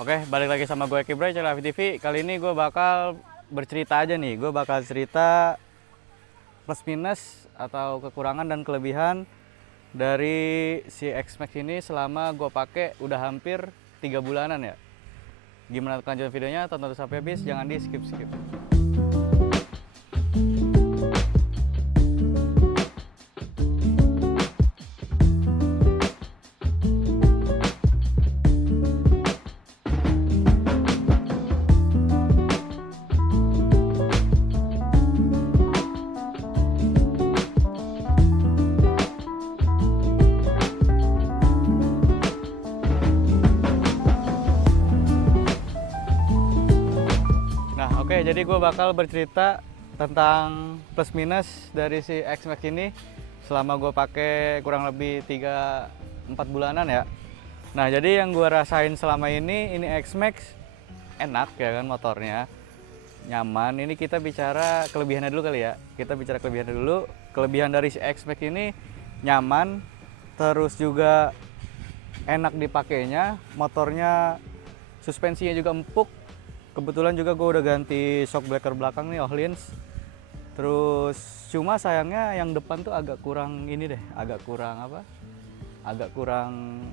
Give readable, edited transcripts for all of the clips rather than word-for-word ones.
Oke, balik lagi sama gue Kibray, channel Avi TV. Kali ini gue bakal bercerita aja nih. Gue bakal cerita plus minus atau kekurangan dan kelebihan dari si X-Max ini selama gue pakai udah hampir 3 bulanan ya. Gimana kelanjutan videonya? Tonton sampai habis, jangan di skip-skip. Oke, jadi gue bakal bercerita tentang plus minus dari si X-Max ini selama gue pakai kurang lebih 3-4 bulanan ya. Nah, jadi yang gue rasain selama ini X-Max enak ya kan, motornya nyaman. Ini kita bicara kelebihannya dulu kali ya. Kita bicara kelebihannya dulu. Kelebihan dari si X-Max ini nyaman, terus juga enak dipakainya, motornya suspensinya juga empuk. Kebetulan juga gue udah ganti shock breaker belakang nih Öhlins. Terus cuma sayangnya yang depan tuh agak kurang ini deh, agak kurang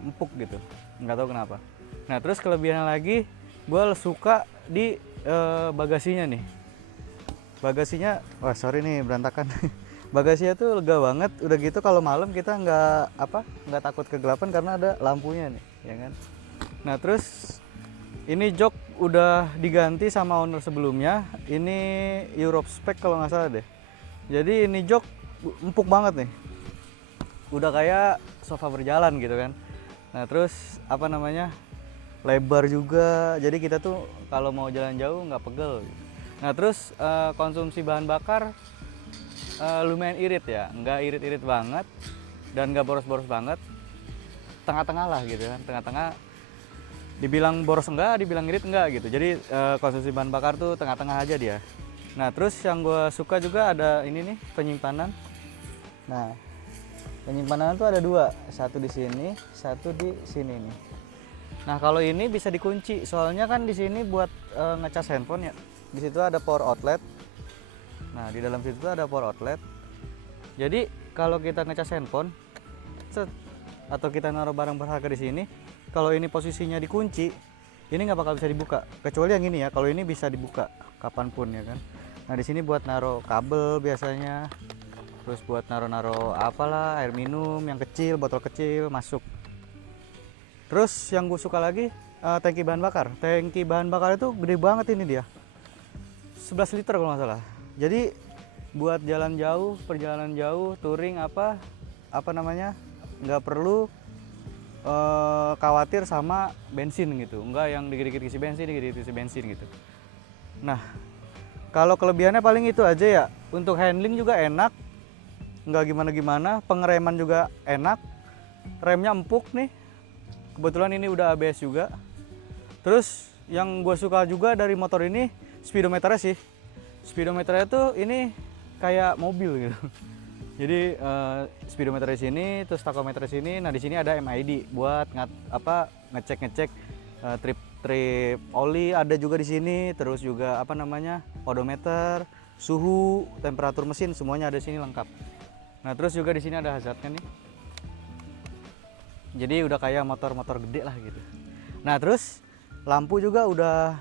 empuk gitu, nggak tahu kenapa. Nah, terus kelebihannya lagi gue suka di bagasinya nih. Bagasinya, wah sorry nih berantakan. Bagasinya tuh lega banget. Udah gitu kalau malam kita nggak takut kegelapan karena ada lampunya nih, ya kan. Nah, terus ini jok udah diganti sama owner sebelumnya. Ini Europe spec kalau nggak salah deh. Jadi ini jok empuk banget nih. Udah kayak sofa berjalan gitu kan. Nah, terus lebar juga. Jadi kita tuh kalau mau jalan jauh nggak pegel. Nah, terus konsumsi bahan bakar lumayan irit ya. Nggak irit-irit banget dan nggak boros-boros banget. Tengah-tengah lah gitu kan. Tengah-tengah. Dibilang boros enggak, dibilang irit enggak gitu. Jadi konsumsi bahan bakar tuh tengah-tengah aja dia. Nah, terus yang gue suka juga ada ini nih, penyimpanan. Nah, penyimpanan tuh ada dua, satu di sini, satu di sini nih. Nah, kalau ini bisa dikunci, soalnya kan di sini buat ngecas handphone ya. Di situ ada power outlet. Nah, di dalam situ ada power outlet. Jadi kalau kita ngecas handphone, atau kita naruh barang berharga di sini, kalau ini posisinya dikunci, ini nggak bakal bisa dibuka. Kecuali yang ini ya, kalau ini bisa dibuka kapanpun ya kan. Nah, di sini buat naruh kabel biasanya, terus buat naruh apalah, air minum yang kecil, botol kecil masuk. Terus yang gue suka lagi tangki bahan bakar. Tangki bahan bakar itu gede banget ini dia, 11 liter kalau nggak salah. Jadi buat jalan jauh, perjalanan jauh, touring nggak perlu khawatir sama bensin gitu, enggak yang dikit-dikit isi bensin gitu. Nah, kalau kelebihannya paling itu aja ya. Untuk handling juga enak, nggak gimana-gimana. Pengereman juga enak, remnya empuk nih. Kebetulan ini udah ABS juga. Terus yang gue suka juga dari motor ini speedometernya sih. Speedometernya tuh ini kayak mobil gitu. Jadi speedometer di sini, terus tachometer di sini. Nah, di sini ada MID buat ngecek trip oli ada juga di sini. Terus juga odometer, suhu, temperatur mesin, semuanya ada di sini lengkap. Nah, terus juga di sini ada hazardnya nih. Jadi udah kayak motor-motor gede lah gitu. Nah, terus lampu juga udah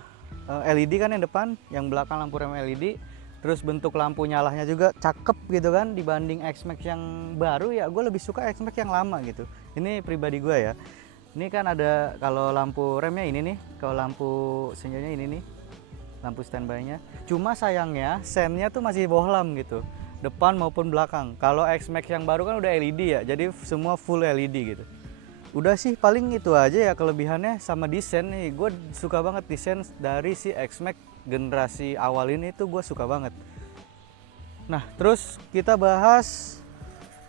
LED kan yang depan, yang belakang lampu rem LED. Terus bentuk lampu nyalanya juga cakep gitu kan, dibanding X-Max yang baru ya. Gue lebih suka X-Max yang lama gitu. Ini pribadi gue ya. Ini kan ada, kalau lampu remnya ini nih, kalau lampu senjanya ini nih, lampu standby-nya. Cuma sayangnya sennya tuh masih bohlam gitu, depan maupun belakang. Kalau X-Max yang baru kan udah LED ya, jadi semua full LED gitu. Udah sih paling itu aja ya kelebihannya. Sama desain nih, gue suka banget desain dari si X-Max generasi awal ini tuh gue suka banget. Nah, terus kita bahas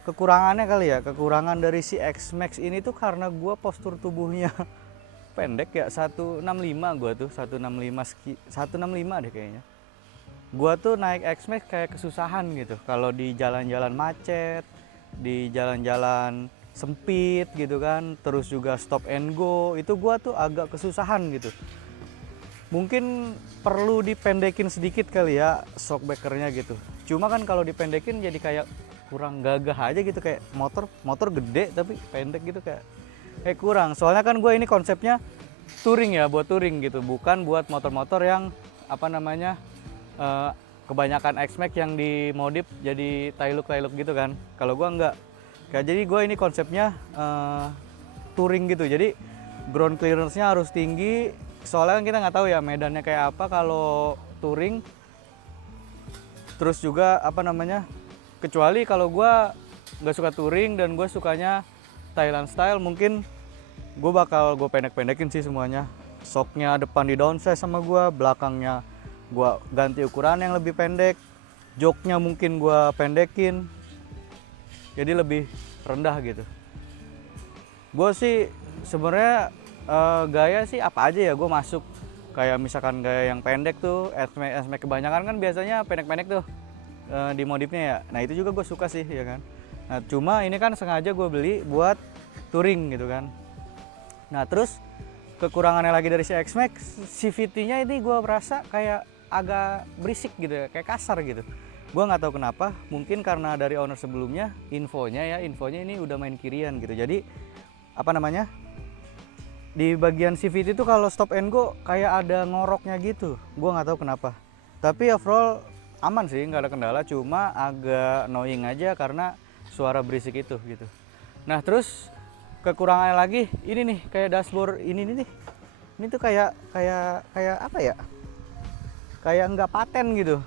kekurangannya kali ya. Kekurangan dari si X-Max ini tuh karena gue postur tubuhnya pendek ya, 165 gue tuh, 165 deh kayaknya. Gue tuh naik X-Max kayak kesusahan gitu kalau di jalan-jalan macet, di jalan-jalan sempit gitu kan, terus juga stop and go itu gua tuh agak kesusahan gitu. Mungkin perlu dipendekin sedikit kali ya shockbreakernya gitu. Cuma kan kalau dipendekin jadi kayak kurang gagah aja gitu, kayak motor gede tapi pendek gitu, kayak kurang. Soalnya kan gue ini konsepnya touring ya, buat touring gitu, bukan buat motor-motor yang apa namanya kebanyakan X-Max yang dimodif jadi tailuk gitu kan. Kalau gue enggak. Jadi gue ini konsepnya touring gitu. Jadi ground clearance-nya harus tinggi. Soalnya kan kita nggak tahu ya medannya kayak apa kalau touring. Terus juga apa namanya, kecuali kalau gue nggak suka touring dan gue sukanya Thailand style, mungkin gue pendek-pendekin sih semuanya. Shocknya depan di downsize sama gue, belakangnya gue ganti ukuran yang lebih pendek, joknya mungkin gue pendekin jadi lebih rendah gitu. Gue sih sebenarnya gaya sih apa aja ya gue masuk, kayak misalkan gaya yang pendek tuh S-Max kebanyakan kan biasanya pendek-pendek tuh di modifnya ya. Nah itu juga gue suka sih ya kan. Nah cuma ini kan sengaja gue beli buat touring gitu kan. Nah terus kekurangannya lagi dari si X-Max, CVT-nya ini gue merasa kayak agak berisik gitu ya, kayak kasar gitu. Gue nggak tahu kenapa, mungkin karena dari owner sebelumnya infonya ini udah main kirian gitu. Jadi apa namanya, di bagian CVT itu kalau stop and go kayak ada ngoroknya gitu. Gue nggak tahu kenapa. Tapi overall aman sih, nggak ada kendala. Cuma agak annoying aja karena suara berisik itu gitu. Nah terus kekurangannya lagi ini nih, kayak dashboard ini nih. Ini tuh kayak apa ya? Kayak nggak paten gitu.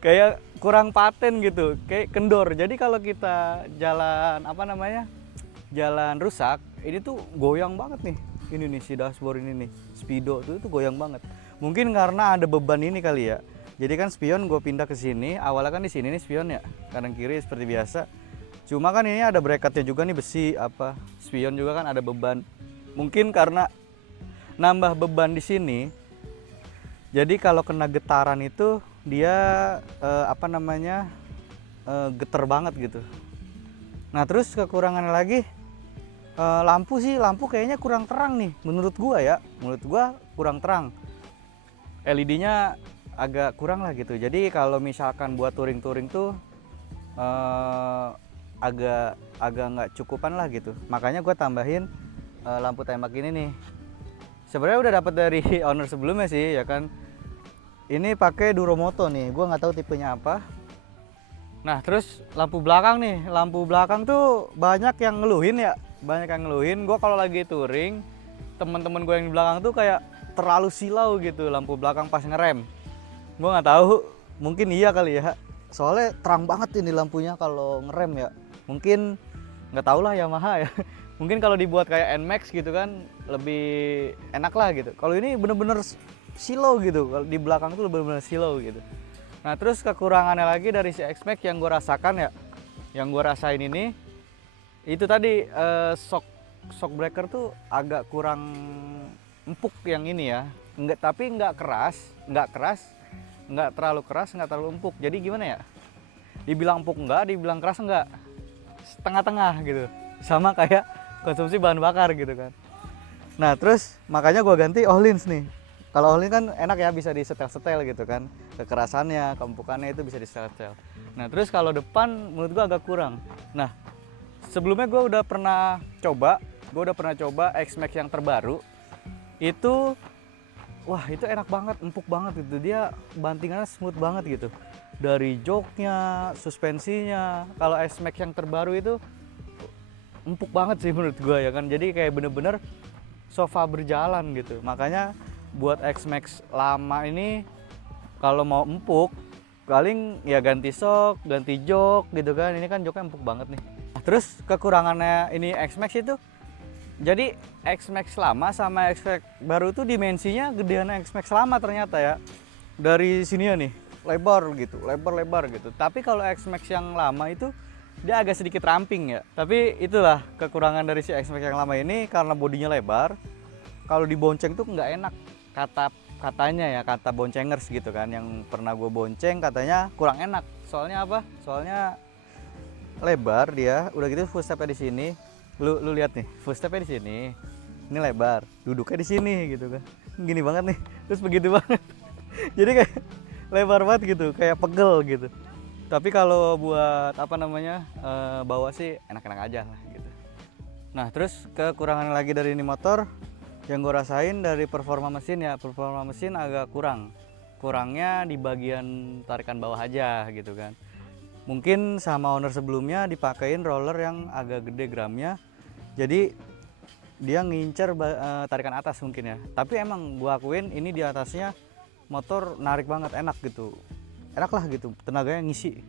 Kayak kurang paten gitu, kayak kendor. Jadi kalau kita jalan apa namanya, jalan rusak, ini tuh goyang banget nih. Ini nih si dashboard ini nih, Speedo tuh goyang banget. Mungkin karena ada beban ini kali ya. Jadi kan spion gue pindah ke sini. Awalnya kan di sini nih spion ya, kanan kiri seperti biasa. Cuma kan ini ada bracketnya juga nih, besi apa. Spion juga kan ada beban. Mungkin karena nambah beban di sini. Jadi kalau kena getaran itu dia apa namanya geter banget gitu. Nah terus kekurangannya lagi lampu kayaknya kurang terang nih menurut gua ya. Menurut gua kurang terang. LED-nya agak kurang lah gitu. Jadi kalau misalkan buat touring tuh agak nggak cukupan lah gitu. Makanya gua tambahin lampu tembak ini nih. Sebenarnya udah dapat dari owner sebelumnya sih ya kan. Ini pakai Duromoto nih. Gua nggak tahu tipenya apa. Nah terus lampu belakang nih. Lampu belakang tuh banyak yang ngeluhin ya. Gue kalau lagi touring, teman-teman gue yang di belakang tuh kayak terlalu silau gitu lampu belakang pas ngerem. Gue nggak tahu, mungkin iya kali ya, soalnya terang banget ini lampunya kalau ngerem ya. Mungkin nggak tahu lah Yamaha ya. Mungkin kalau dibuat kayak NMAX gitu kan lebih enak lah gitu. Kalau ini bener-bener silau gitu, kalau di belakang tuh bener-bener silau gitu. Nah terus kekurangannya lagi dari si X-Max yang gue rasakan ya, yang gue rasain ini itu tadi shock breaker tuh agak kurang empuk yang ini ya. Tapi nggak terlalu keras, nggak terlalu empuk. Jadi gimana ya? Dibilang empuk enggak, dibilang keras enggak. Tengah-tengah gitu. Sama kayak konsumsi bahan bakar gitu kan. Nah, terus makanya gua ganti Öhlins nih. Kalau Öhlins kan enak ya, bisa disetel-setel gitu kan. Kekerasannya, keempukannya itu bisa disetel-setel. Nah, terus kalau depan menurut gua agak kurang. Nah, sebelumnya gue udah pernah coba X-Max yang terbaru. Itu wah itu enak banget, empuk banget gitu. Dia bantingannya smooth banget gitu. Dari joknya, suspensinya. Kalau X-Max yang terbaru itu empuk banget sih menurut gue ya kan. Jadi kayak bener-bener sofa berjalan gitu. Makanya buat X-Max lama ini kalau mau empuk paling ya ganti shock, ganti jok gitu kan. Ini kan joknya empuk banget nih. Terus kekurangannya ini X-Max itu, jadi X-Max lama sama X-Max baru tuh dimensinya gedean X-Max lama ternyata ya. Dari sini ya nih, lebar gitu. Tapi kalau X-Max yang lama itu dia agak sedikit ramping ya. Tapi itulah kekurangan dari si X-Max yang lama ini, karena bodinya lebar. Kalau dibonceng tuh nggak enak, katanya ya, kata boncengers gitu kan, yang pernah gue bonceng katanya kurang enak. Soalnya apa? Soalnya lebar dia, udah gitu footstepnya di sini. Lu lihat nih, footstepnya di sini, ini lebar, duduknya di sini gitu kan, gini banget nih, terus begitu banget. Jadi kayak lebar banget gitu, kayak pegel gitu. Tapi kalau buat apa namanya bawa sih enak-enak aja lah gitu. Nah terus kekurangan lagi dari ini motor yang gue rasain dari performa mesin ya, performa mesin agak kurangnya di bagian tarikan bawah aja gitu kan. Mungkin sama owner sebelumnya dipakein roller yang agak gede gramnya, jadi dia ngincer tarikan atas mungkin ya. Tapi emang gua akuin ini di atasnya motor narik banget, enak gitu, enak lah gitu, tenaganya ngisi.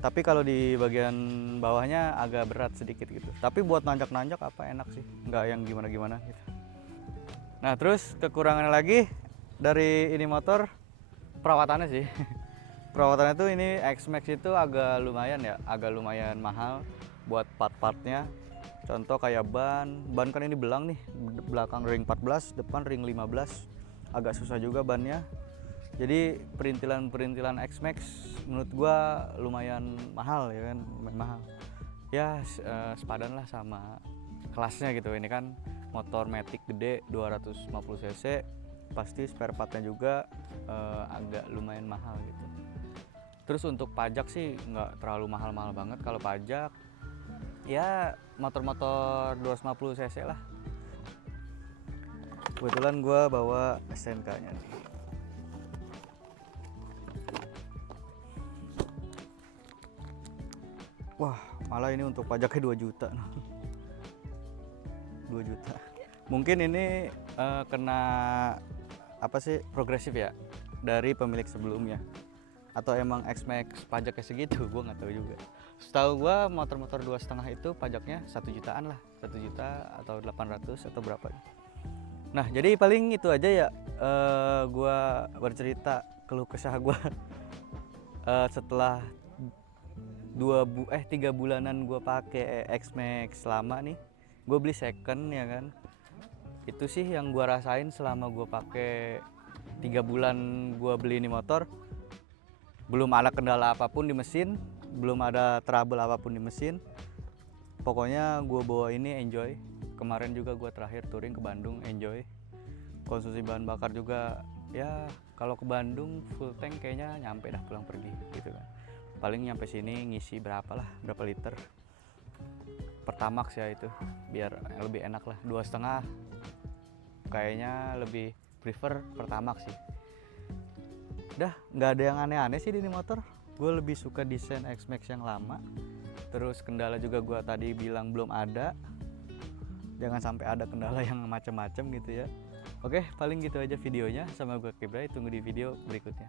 Tapi kalau di bagian bawahnya agak berat sedikit gitu. Tapi buat nanjak-nanjak apa enak sih, nggak yang gimana-gimana gitu. Nah terus kekurangannya lagi dari ini motor perawatannya sih. Perawatannya tuh ini X-Max itu agak lumayan ya, agak lumayan mahal buat part-partnya. Contoh kayak ban kan ini belang nih, belakang ring 14, depan ring 15. Agak susah juga bannya. Jadi perintilan X-Max menurut gua lumayan mahal ya kan, lumayan mahal. Ya sepadan lah sama kelasnya gitu. Ini kan motor Matic gede 250 cc, pasti spare partnya juga agak lumayan mahal gitu. Terus untuk pajak sih nggak terlalu mahal-mahal banget. Kalau pajak ya motor-motor 250 cc lah. Kebetulan gua bawa STNK nya nih. Wah, malah ini untuk pajaknya 2 juta. 2 juta. Mungkin ini kena apa sih, progresif ya dari pemilik sebelumnya. Atau emang X-Max pajaknya segitu, gue nggak tahu juga. Setahu gue motor-motor 2,5 itu pajaknya 1 jutaan lah, 1 juta atau 800 atau berapa. Nah jadi paling itu aja ya, gue bercerita keluh kesah gue setelah 3 bulanan gue pakai X-Max lama nih. Gue beli second ya kan. Itu sih yang gue rasain selama gue pakai 3 bulan gue beli ini motor. Belum ada kendala apapun di mesin, belum ada trouble apapun di mesin. Pokoknya gue bawa ini enjoy. Kemarin juga gue terakhir touring ke Bandung, enjoy. Konsumsi bahan bakar juga ya, kalau ke Bandung full tank kayaknya nyampe dah pulang pergi gitu kan. Paling nyampe sini ngisi berapa liter Pertamax ya, itu biar lebih enak lah. 2,5 kayaknya lebih prefer Pertamax sih. Udah nggak ada yang aneh-aneh sih di ini motor. Gue lebih suka desain X-Max yang lama. Terus kendala juga gue tadi bilang belum ada. Jangan sampai ada kendala yang macam-macam gitu ya. Oke, paling gitu aja videonya. Sama gue Kibray, tunggu di video berikutnya.